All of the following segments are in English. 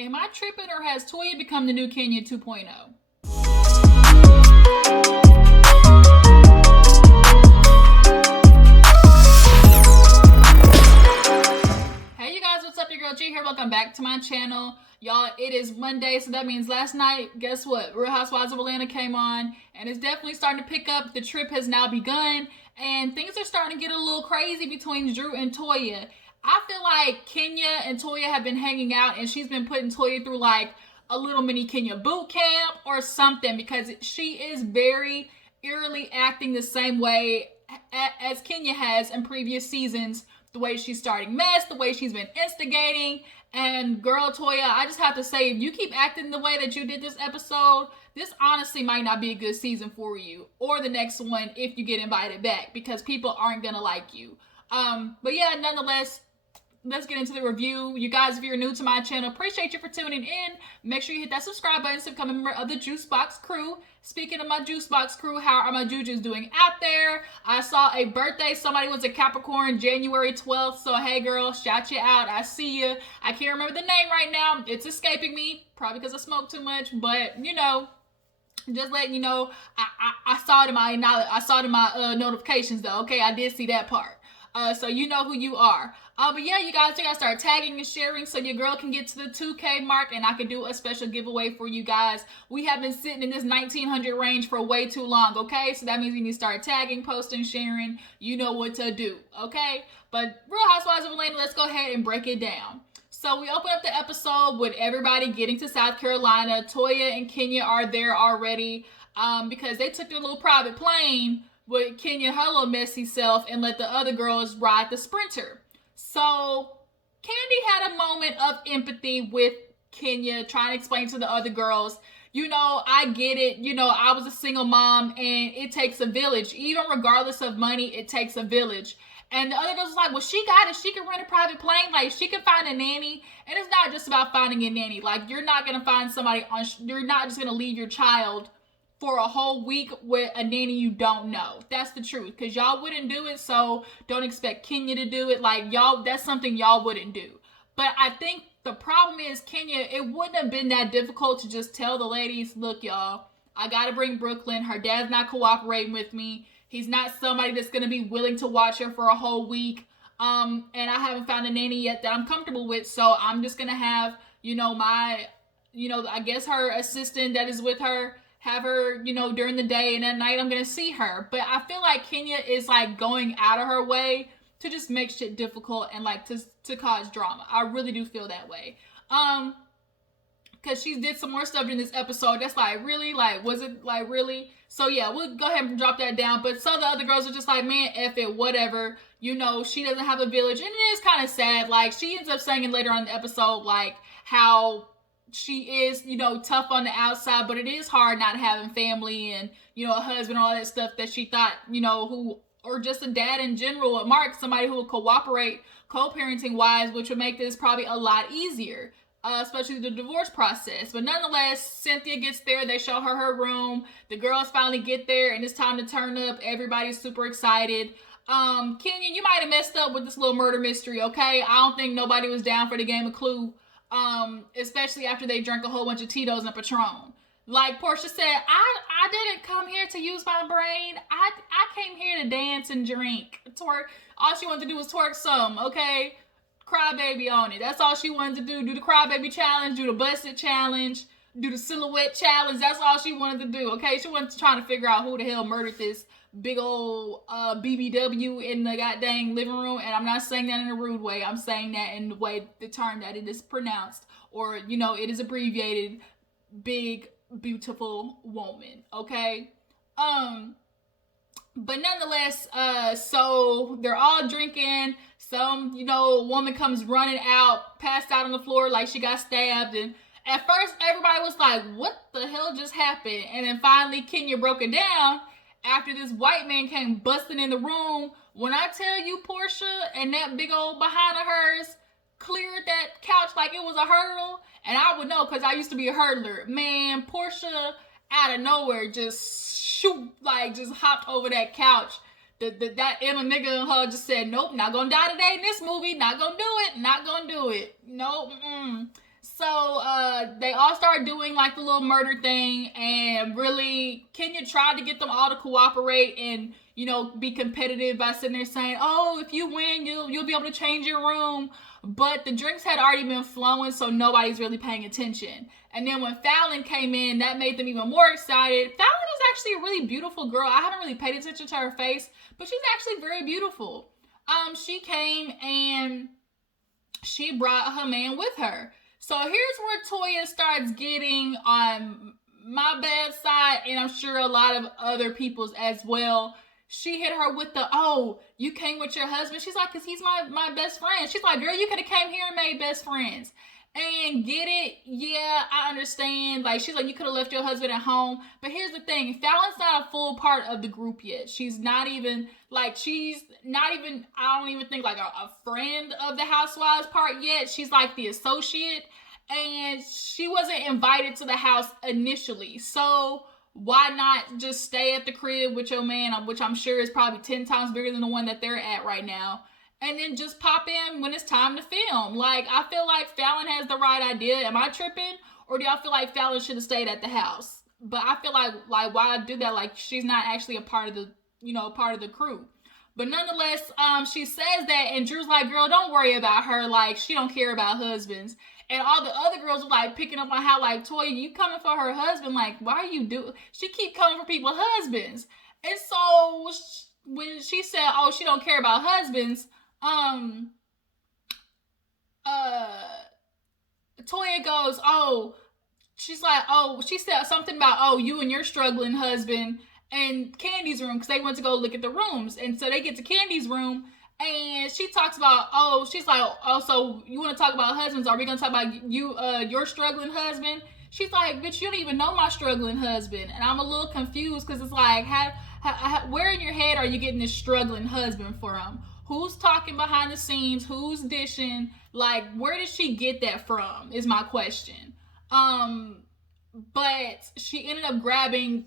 Am I tripping, or has Toya become the new Kenya 2.0? Hey you guys, what's up? Your girl G here. Welcome back to my channel. Y'all, it is Monday, so that means last night, guess what? Real Housewives of Atlanta came on, and it's definitely starting to pick up. The trip has now begun, and things are starting to get a little crazy between Drew and Toya. I feel like Kenya and Toya have been hanging out, and she's been putting Toya through like a little mini Kenya boot camp or something, because she is very eerily acting the same way as Kenya has in previous seasons. The way she's starting mess, the way she's been instigating. And girl, Toya, I just have to say, if you keep acting the way that you did this episode, this honestly might not be a good season for you, or the next one if you get invited back, because people aren't gonna like you. But yeah, nonetheless, let's get into the review. You guys, if you're new to my channel, appreciate you for tuning in. Make sure you hit that subscribe button to become a member of the Juice Box crew. Speaking of my Juice Box crew, how are my Jujus doing out there? I saw a birthday. Somebody was a Capricorn, January 12th. So, hey, girl, shout you out. I see you. I can't remember the name right now. It's escaping me, probably because I smoke too much. But, you know, just letting you know, I saw it in my notifications, though. Okay, I did see that part. So you know who you are. But yeah, you guys, gotta start tagging and sharing so your girl can get to the 2K mark, and I can do a special giveaway for you guys. We have been sitting in this 1900 range for way too long, okay? So that means you need to start tagging, posting, sharing. You know what to do, okay? But Real Housewives of Atlanta, let's go ahead and break it down. So we open up the episode with everybody getting to South Carolina. Toya and Kenya are there already because they took their little private plane with Kenya, her little messy self, and let the other girls ride the Sprinter. So Candy had a moment of empathy with Kenya, trying to explain to the other girls, you know, I get it. You know, I was a single mom, and it takes a village. Even regardless of money, it takes a village. And the other girls was like, well, she got it. She can rent a private plane. Like, she can find a nanny. And it's not just about finding a nanny. Like, you're not going to find somebody you're not just going to leave your child for a whole week with a nanny you don't know. That's the truth. Because y'all wouldn't do it, so don't expect Kenya to do it. Like, y'all, that's something y'all wouldn't do. But I think the problem is, Kenya, it wouldn't have been that difficult to just tell the ladies, look, y'all, I got to bring Brooklyn. Her dad's not cooperating with me. He's not somebody that's going to be willing to watch her for a whole week. And I haven't found a nanny yet that I'm comfortable with. So I'm just going to have, you know, my, you know, I guess her assistant that is with her, have her, you know, during the day, and at night I'm going to see her. But I feel like Kenya is like going out of her way to just make shit difficult and like to cause drama. I really do feel that way. Because she did some more stuff in this episode that's like, really? Like, was it like, really? So yeah, we'll go ahead and drop that down. But some of the other girls are just like, man, F it, whatever. You know, she doesn't have a village. And it is kind of sad. Like, she ends up saying later on in the episode, like, how she is, you know, tough on the outside, but it is hard not having family and, you know, a husband, all that stuff that she thought, you know, who, or just a dad in general, Mark, somebody who will cooperate co-parenting wise, which would make this probably a lot easier. Especially the divorce process. But nonetheless, Cynthia gets there. They show her room. The girls finally get there, and it's time to turn up. Everybody's super excited. Kenya, you might have messed up with this little murder mystery, okay? I don't think nobody was down for the game of Clue. Especially after they drank a whole bunch of Tito's and Patron. Like Portia said, I didn't come here to use my brain. I came here to dance and drink. Twerk. All she wanted to do was twerk some, okay? Crybaby on it. That's all she wanted to do. Do the crybaby challenge, do the busted challenge, do the silhouette challenge. That's all she wanted to do, okay? She wasn't trying to figure out who the hell murdered this big old BBW in the goddamn living room. And I'm not saying that in a rude way. I'm saying that in the way, the term that it is pronounced, or, you know, it is abbreviated, big, beautiful woman, okay? But nonetheless, so they're all drinking. Some, you know, woman comes running out, passed out on the floor like she got stabbed. And at first, everybody was like, what the hell just happened? And then finally, Kenya broke it down after this white man came busting in the room. When I tell you, Portia and that big old behind of hers cleared that couch like it was a hurdle. And I would know because I used to be a hurdler. Man, Portia out of nowhere just just hopped over that couch. That inner nigga in her just said, nope, not gonna die today in this movie. Not gonna do it. Not gonna do it. Nope. So they all started doing like the little murder thing, and really Kenya tried to get them all to cooperate and, you know, be competitive by sitting there saying, oh, if you win, you'll be able to change your room. But the drinks had already been flowing, so nobody's really paying attention. And then when Fallon came in, that made them even more excited. Fallon is actually a really beautiful girl. I haven't really paid attention to her face, but she's actually very beautiful. She came and she brought her man with her. So here's where Toya starts getting on my bad side, and I'm sure a lot of other people's as well. She hit her with the, oh, you came with your husband? She's like, because he's my best friend. She's like, girl, you could have came here and made best friends. And get it? Yeah, I understand. Like, she's like, you could have left your husband at home. But here's the thing. Fallon's not a full part of the group yet. She's not even, I don't even think like a friend of the Housewives part yet. She's like the associate. And she wasn't invited to the house initially. So why not just stay at the crib with your man, which I'm sure is probably 10 times bigger than the one that they're at right now, and then just pop in when it's time to film? Like, I feel like Fallon has the right idea. Am I tripping? Or do y'all feel like Fallon should have stayed at the house? But I feel like why do that? Like, she's not actually a part of the crew. But nonetheless, she says that, and Drew's like, girl, don't worry about her. Like, she don't care about husbands. And all the other girls were like picking up on how, like, Toya, you coming for her husband? Like, why are you she keep coming for people's husbands. And so when she said, oh, she don't care about husbands, Toya goes, oh, she's like, oh, she said something about, oh, you and your struggling husband and Candy's room, because they went to go look at the rooms. And so they get to Candy's room, and she talks about, oh, she's like, oh, so you want to talk about husbands? Are we going to talk about you, your struggling husband? She's like, bitch, you don't even know my struggling husband. And I'm a little confused, because it's like, where in your head are you getting this struggling husband from? Who's talking behind the scenes? Who's dishing? Like, where did she get that from is my question. But she ended up grabbing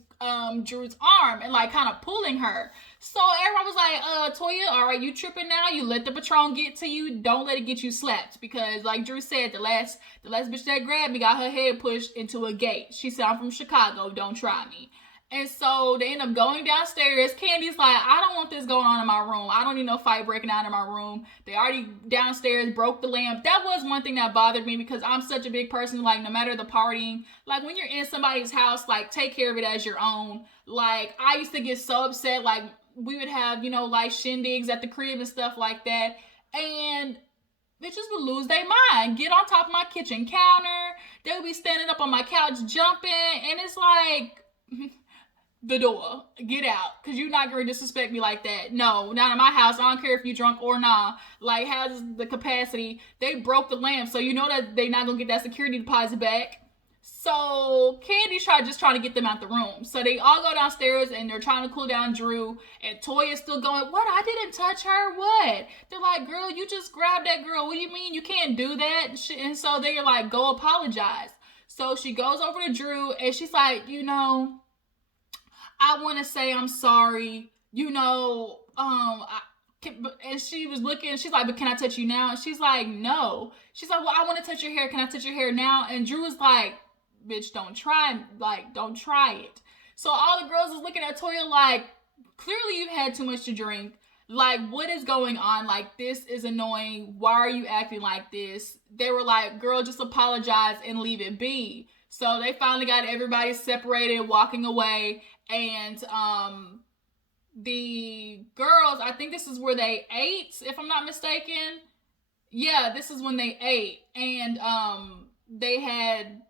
Drew's arm and like kind of pulling her. So everyone was like, Toya, all right, you tripping now? You let the Patron get to you. Don't let it get you slapped, because like Drew said, the last bitch that grabbed me got her head pushed into a gate. She said, I'm from Chicago. Don't try me. And so they end up going downstairs. Candy's like, I don't want this going on in my room. I don't need no fight breaking out in my room. They already downstairs broke the lamp. That was one thing that bothered me, because I'm such a big person. Like, no matter the partying, like when you're in somebody's house, like take care of it as your own. Like, I used to get so upset. Like, we would have, like shindigs at the crib and stuff like that. And bitches would lose their mind. Get on top of my kitchen counter. They would be standing up on my couch jumping. And it's like, the door, get out, because you're not going to disrespect me like that. No, not in my house. I don't care if you're drunk or not. Like, has the capacity. They broke the lamp, so you know that they're not going to get that security deposit back. So Candy's trying to get them out the room. So they all go downstairs, and they're trying to cool down Drew, and Toya's still going, what? I didn't touch her. What? They're like, girl, you just grabbed that girl. What do you mean? You can't do that. And so they're like, go apologize. So she goes over to Drew, and she's like, I want to say I'm sorry, and she was looking, she's like, but can I touch you now? And she's like, no. She's like, well, I want to touch your hair. Can I touch your hair now? And Drew was like, bitch, don't try it. So all the girls was looking at Toya like, clearly you've had too much to drink. Like, what is going on? Like, this is annoying. Why are you acting like this? They were like, girl, just apologize and leave it be. So they finally got everybody separated, walking away. And the girls, I think this is where they ate, if I'm not mistaken. Yeah, this is when they ate. And they had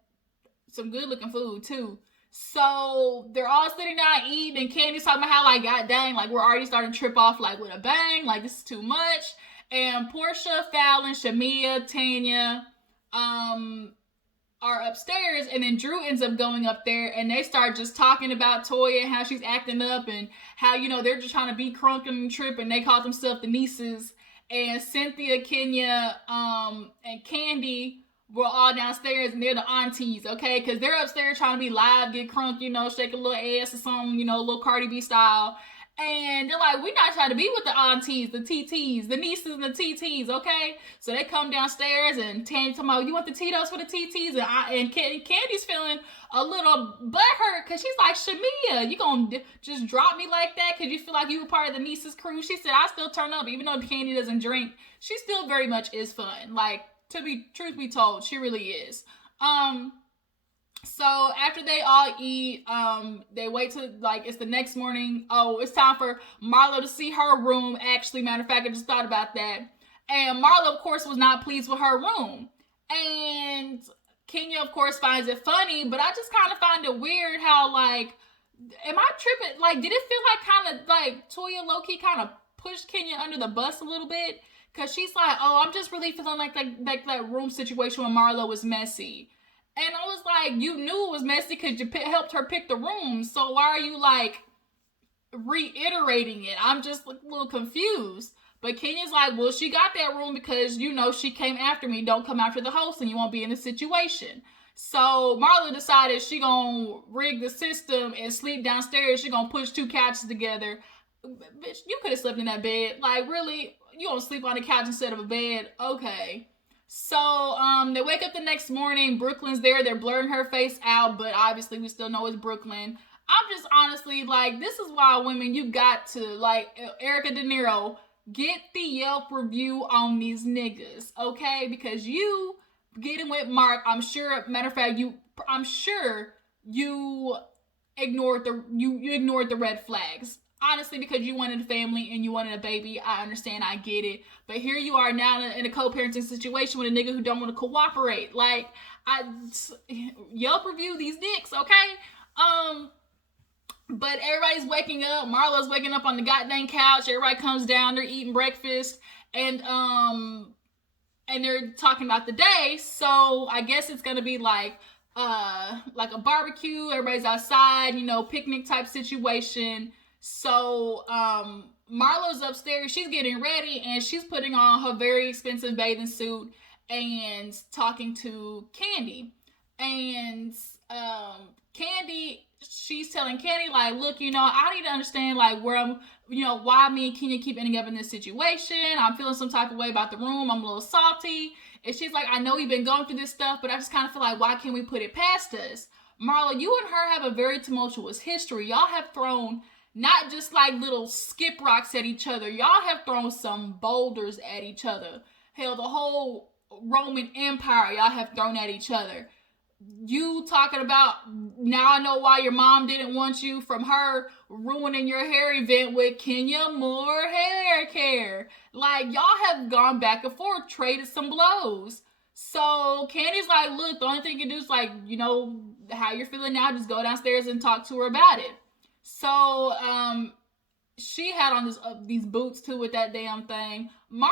some good looking food too. So they're all sitting down eating, and Candy's talking about how, like, god dang, like, we're already starting to trip off like with a bang, like this is too much. And Portia, Fallon, Shamia, Tanya are upstairs, and then Drew ends up going up there, and they start just talking about Toya and how she's acting up, and how, they're just trying to be crunk and trip, and they call themselves the nieces. And Cynthia, Kenya, and Candy were all downstairs, and they're the aunties, okay? Because they're upstairs trying to be live, get crunk, shake a little ass or something, a little Cardi B style. And they're like, we're not trying to be with the aunties, the TTs, the nieces and the TTs, okay? So they come downstairs and Tanny talking about, you want the Tito's for the TTs? And Candy's feeling a little butthurt because she's like, Shamia, you gonna just drop me like that because you feel like you were part of the nieces crew? She said, I still turn up even though Candy doesn't drink. She still very much is fun. Like, truth be told, she really is. So after they all eat, they wait till like it's the next morning. Oh, it's time for Marlo to see her room. Actually, matter of fact, I just thought about that. And Marlo, of course, was not pleased with her room. And Kenya, of course, finds it funny, but I just kind of find it weird how, like, am I tripping? Like, did it feel like kind of like Toya low-key kind of pushed Kenya under the bus a little bit? Because she's like, oh, I'm just really feeling like that room situation with Marlo was messy. And I was like, you knew it was messy because you helped her pick the room. So why are you, like, reiterating it? I'm just a little confused. But Kenya's like, well, she got that room because, you know, she came after me. Don't come after the host and you won't be in this situation. So Marlo decided she gonna rig the system and sleep downstairs. She gonna push 2 couches together. Bitch, you could have slept in that bed. Like, really? You gonna sleep on the couch instead of a bed? Okay. So, they wake up the next morning. Brooklyn's there. They're blurring her face out, but obviously we still know it's Brooklyn. I'm just honestly like, this is why women, you got to, like, Erica De Niro, get the Yelp review on these niggas, okay? Because you getting with Mark, I'm sure, matter of fact, I'm sure you ignored the red flags. Honestly, because you wanted a family and you wanted a baby. I understand, I get it. But here you are now in a co-parenting situation with a nigga who don't want to cooperate. Like, Yelp review these dicks, okay? But everybody's waking up. Marlo's waking up on the goddamn couch. Everybody comes down. They're eating breakfast. And they're talking about the day. So I guess it's going to be like a barbecue. Everybody's outside, you know, picnic type situation. So, Marlo's upstairs, she's getting ready, and she's putting on her very expensive bathing suit and talking to Candy. And, Candy, she's telling Candy, like, look, you know, I need to understand, like, where I'm, you know, why me and Kenya keep ending up in this situation. I'm feeling some type of way about the room. I'm a little salty. And she's like, I know we've been going through this stuff, but I just kind of feel like, why can't we put it past us? Marlo, you and her have a very tumultuous history. Y'all have thrown not just like little skip rocks at each other. Y'all have thrown some boulders at each other. Hell, the whole Roman Empire y'all have thrown at each other. You talking about, now I know why your mom didn't want you, from her ruining your hair event with Kenya Moore hair care. Like, y'all have gone back and forth, traded some blows. So Candy's like, look, the only thing you can do is, like, you know, how you're feeling now, just go downstairs and talk to her about it. So, she had on these boots too with that damn thing. Marlo,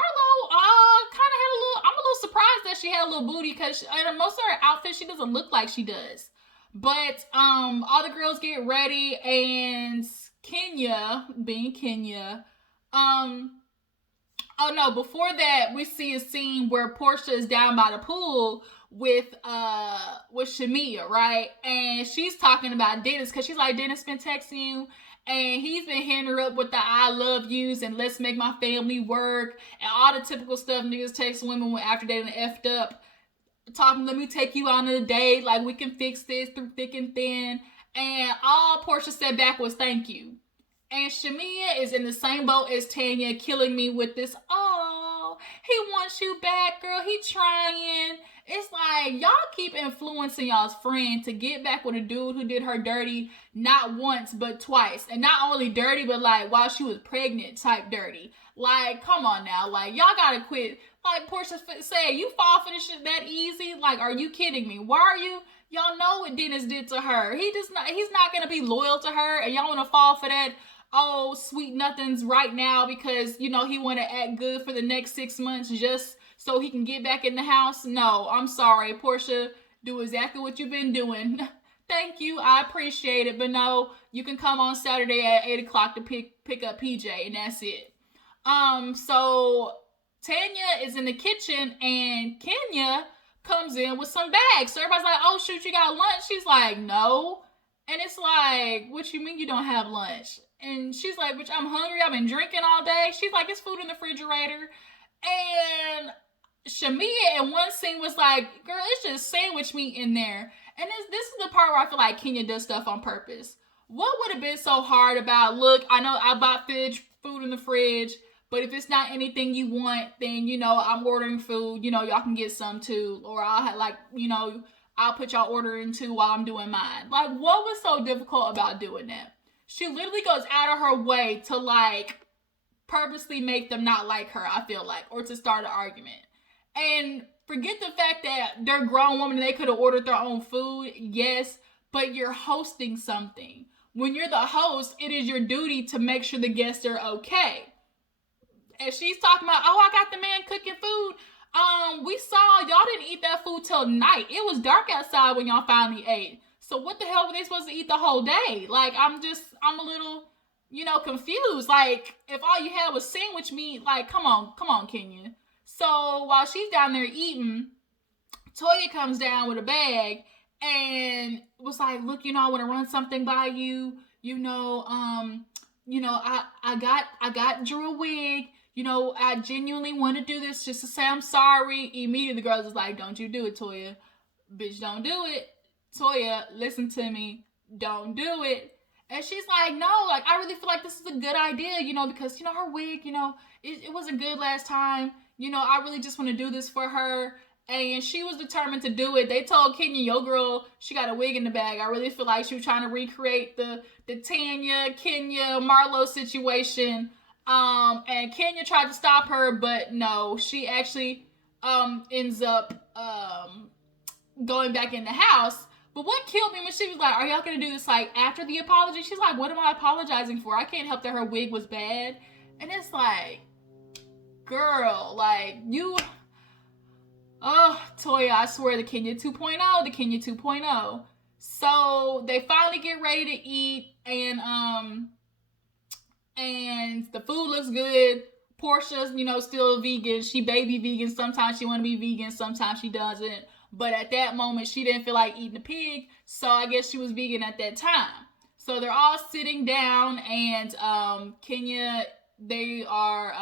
kind of had I'm a little surprised that she had a little booty, because in most of her outfits, she doesn't look like she does. But, all the girls get ready, and Kenya, being Kenya, oh no, before that, we see a scene where Portia is down by the pool with Shamia, right? And she's talking about Dennis, because she's like, Dennis been texting you, and he's been hitting her up with the I love yous and let's make my family work and all the typical stuff niggas text women after they done effed up. Talking, let me take you on a date, like we can fix this through thick and thin. And all Portia said back was thank you. And Shamia is in the same boat as Tanya, killing me with this, oh, he wants you back, girl, he trying. It's like, y'all keep influencing y'all's friend to get back with a dude who did her dirty not once, but twice. And not only dirty, but like while she was pregnant type dirty. Like, come on now. Like, y'all gotta quit. Like Portia said, you fall for this shit that easy? Like, are you kidding me? Why are you? Y'all know what Dennis did to her. He's not gonna be loyal to her, and y'all wanna fall for that, oh, sweet nothings right now because, you know, he wanna act good for the next 6 months just so he can get back in the house? No, I'm sorry. Portia, do exactly what you've been doing. Thank you. I appreciate it. But no, you can come on Saturday at 8 o'clock to pick up PJ, and that's it. So Tanya is in the kitchen, and Kenya comes in with some bags. So everybody's like, oh, shoot, you got lunch? She's like, no. And it's like, what you mean you don't have lunch? And she's like, bitch, I'm hungry. I've been drinking all day. She's like, it's food in the refrigerator. And Shamia in one scene was like, girl, it's just sandwich meat in there. And this is the part where I feel like Kenya does stuff on purpose. What would have been so hard about, look, I know I bought food in the fridge, but if it's not anything you want, then, I'm ordering food, y'all can get some too. Or I'll have, like, I'll put y'all order in too while I'm doing mine. Like, what was so difficult about doing that? She literally goes out of her way to, like, purposely make them not like her, I feel like, or to start an argument. And forget the fact that they're grown women and they could have ordered their own food, yes, but you're hosting something. When you're the host, it is your duty to make sure the guests are okay. If she's talking about, oh, I got the man cooking food, we saw y'all didn't eat that food till night. It was dark outside when y'all finally ate. So what the hell were they supposed to eat the whole day? Like, I'm a little, confused. Like, if all you had was sandwich meat, like, come on, Kenya. So while she's down there eating, Toya comes down with a bag and was like, look, I want to run something by you. I got Drew a wig. I genuinely want to do this just to say I'm sorry. Immediately the girls was like, don't you do it, Toya. Bitch, don't do it. Toya, listen to me. Don't do it. And she's like, no, like, I really feel like this is a good idea, because, her wig, it wasn't good last time. I really just want to do this for her. And she was determined to do it. They told Kenya, yo, girl, she got a wig in the bag. I really feel like she was trying to recreate the Tanya, Kenya, Marlo situation. And Kenya tried to stop her, but no, she actually ends up going back in the house. But what killed me when she was like, are y'all gonna do this like after the apology? She's like, what am I apologizing for? I can't help that her wig was bad. And it's like, girl, like, you, oh, Toya, I swear, the Kenya 2.0. So they finally get ready to eat, and the food looks good. Portia's, still vegan. She baby vegan. Sometimes she want to be vegan. Sometimes she doesn't. But at that moment, she didn't feel like eating a pig. So I guess she was vegan at that time. So they're all sitting down, and Kenya, they are,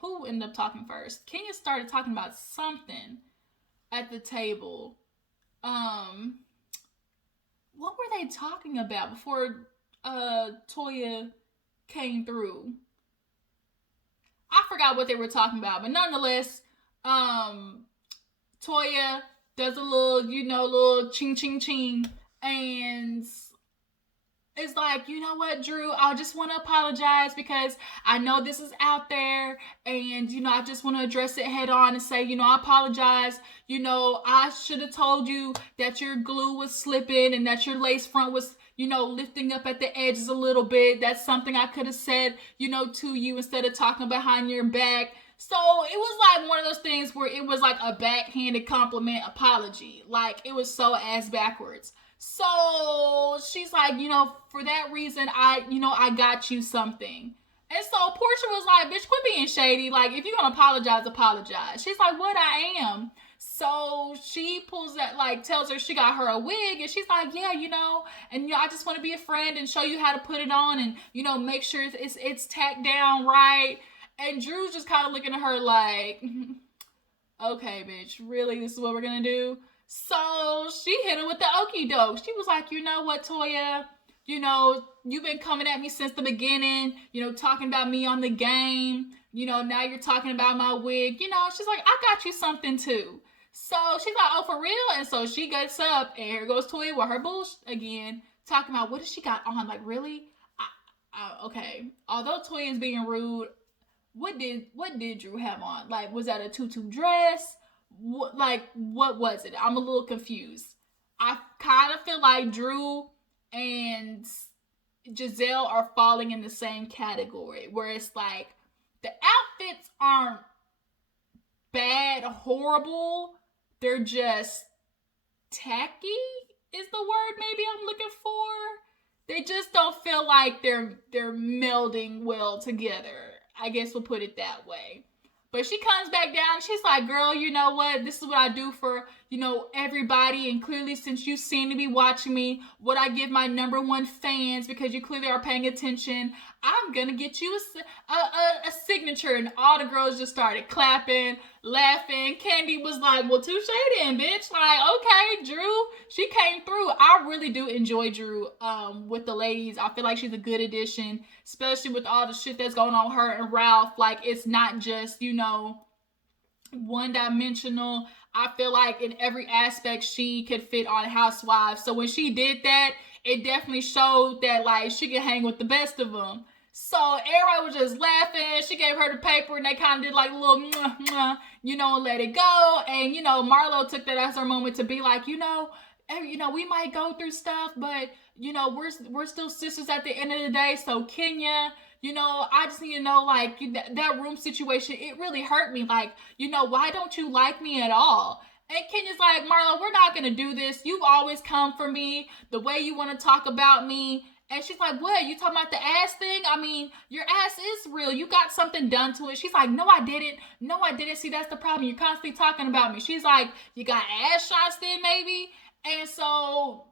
who ended up talking first? Kenya started talking about something at the table. What were they talking about before Toya came through? I forgot what they were talking about, but nonetheless, Toya does a little, little ching ching ching, and it's like, you know what, Drew, I just want to apologize because I know this is out there, and, I just want to address it head on and say, I apologize. I should have told you that your glue was slipping and that your lace front was, lifting up at the edges a little bit. That's something I could have said, to you instead of talking behind your back. So it was like one of those things where it was like a backhanded compliment apology. Like, it was so ass backwards. So she's like, for that reason, I got you something. And so Portia was like, bitch, quit being shady. Like, if you're going to apologize. She's like, what, I am. So she pulls that, like, tells her she got her a wig. And she's like, yeah, and, I just want to be a friend and show you how to put it on and, make sure it's tacked down right. And Drew's just kind of looking at her like, okay, bitch, really? This is what we're going to do? So she hit her with the okie doke. She was like, you know what, Toya? You've been coming at me since the beginning, talking about me on the game. Now you're talking about my wig. She's like, I got you something too. So she's like, oh, for real? And so she gets up, and here goes Toya with her bullshit again, talking about what does she got on? Like, really? Okay. Although Toya is being rude, what did Drew have on? Like, was that a tutu dress? What was it? I'm a little confused. I kind of feel like Drew and Giselle are falling in the same category, where it's like the outfits aren't bad, horrible. They're just tacky is the word maybe I'm looking for. They just don't feel like they're melding well together. I guess we'll put it that way. But she comes back down. She's like, girl, you know what? This is what I do for, everybody, and clearly since you seem to be watching me, what I give my #1 fans, because you clearly are paying attention, I'm gonna get you a signature. And all the girls just started clapping, laughing. Candy was like, well, touche then, bitch. Like, okay, Drew, she came through. I really do enjoy Drew with the ladies. I feel like she's a good addition, especially with all the shit that's going on with her and Ralph. Like, it's not just, one-dimensional. I feel like in every aspect she could fit on Housewives. So when she did that, it definitely showed that like she could hang with the best of them. So everybody was just laughing. She gave her the paper and they kind of did like a little mwah, mwah, and let it go. And Marlo took that as her moment to be like, we might go through stuff, but we're still sisters at the end of the day. So Kenya, I just need to know, like, that room situation, it really hurt me. Like, why don't you like me at all? And Kenya's like, Marlo, we're not going to do this. You've always come for me the way you want to talk about me. And she's like, what? You talking about the ass thing? I mean, your ass is real. You got something done to it. She's like, no, I didn't. No, I didn't. See, that's the problem. You're constantly talking about me. She's like, you got ass shots then, maybe? And so,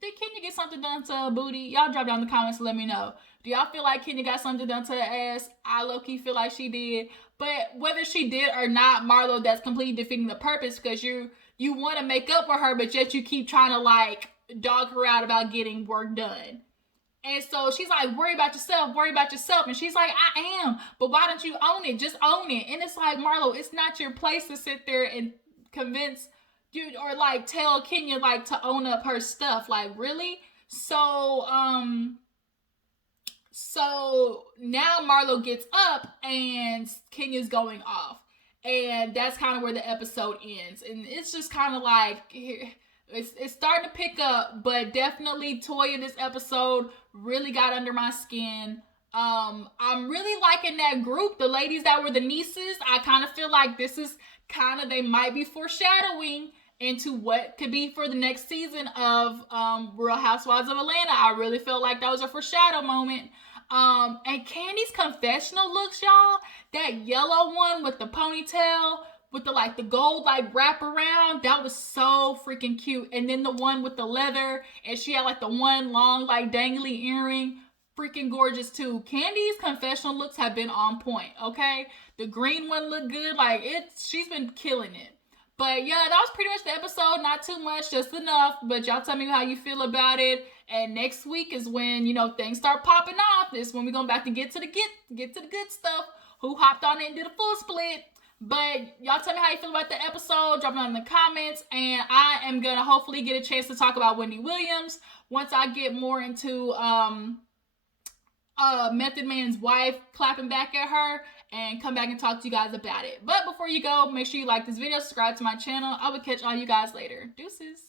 did Kenya get something done to her booty? Y'all drop down in the comments and let me know. Do y'all feel like Kenya got something done to her ass? I low-key feel like she did. But whether she did or not, Marlo, that's completely defeating the purpose, because you want to make up for her, but yet you keep trying to, like, dog her out about getting work done. And so she's like, worry about yourself. And she's like, I am. But why don't you own it? Just own it. And it's like, Marlo, it's not your place to sit there and convince you or, like, tell Kenya, like, to own up her stuff. Like, really? So now Marlo gets up and Kenya's going off. And that's kind of where the episode ends. And it's just kind of like, it's starting to pick up, but definitely Toya this episode really got under my skin. I'm really liking that group, the ladies that were the nieces. I kind of feel like this is kind of, they might be foreshadowing into what could be for the next season of Real Housewives of Atlanta. I really felt like that was a foreshadow moment. And Candy's confessional looks, y'all, that yellow one with the ponytail, with the gold wrap around, that was so freaking cute. And then the one with the leather, and she had the one long dangly earring, freaking gorgeous too. Candy's confessional looks have been on point, okay? The green one looked good, she's been killing it. But yeah, that was pretty much the episode. Not too much, just enough. But y'all tell me how you feel about it. And next week is when, things start popping off. This is when we're going back to get to the good stuff. Who hopped on it and did a full split. But y'all tell me how you feel about the episode. Drop it in the comments. And I am going to hopefully get a chance to talk about Wendy Williams once I get more into Method Man's wife clapping back at her, and come back and talk to you guys about it. But before you go, make sure you like this video, subscribe to my channel. I will catch all you guys later. Deuces.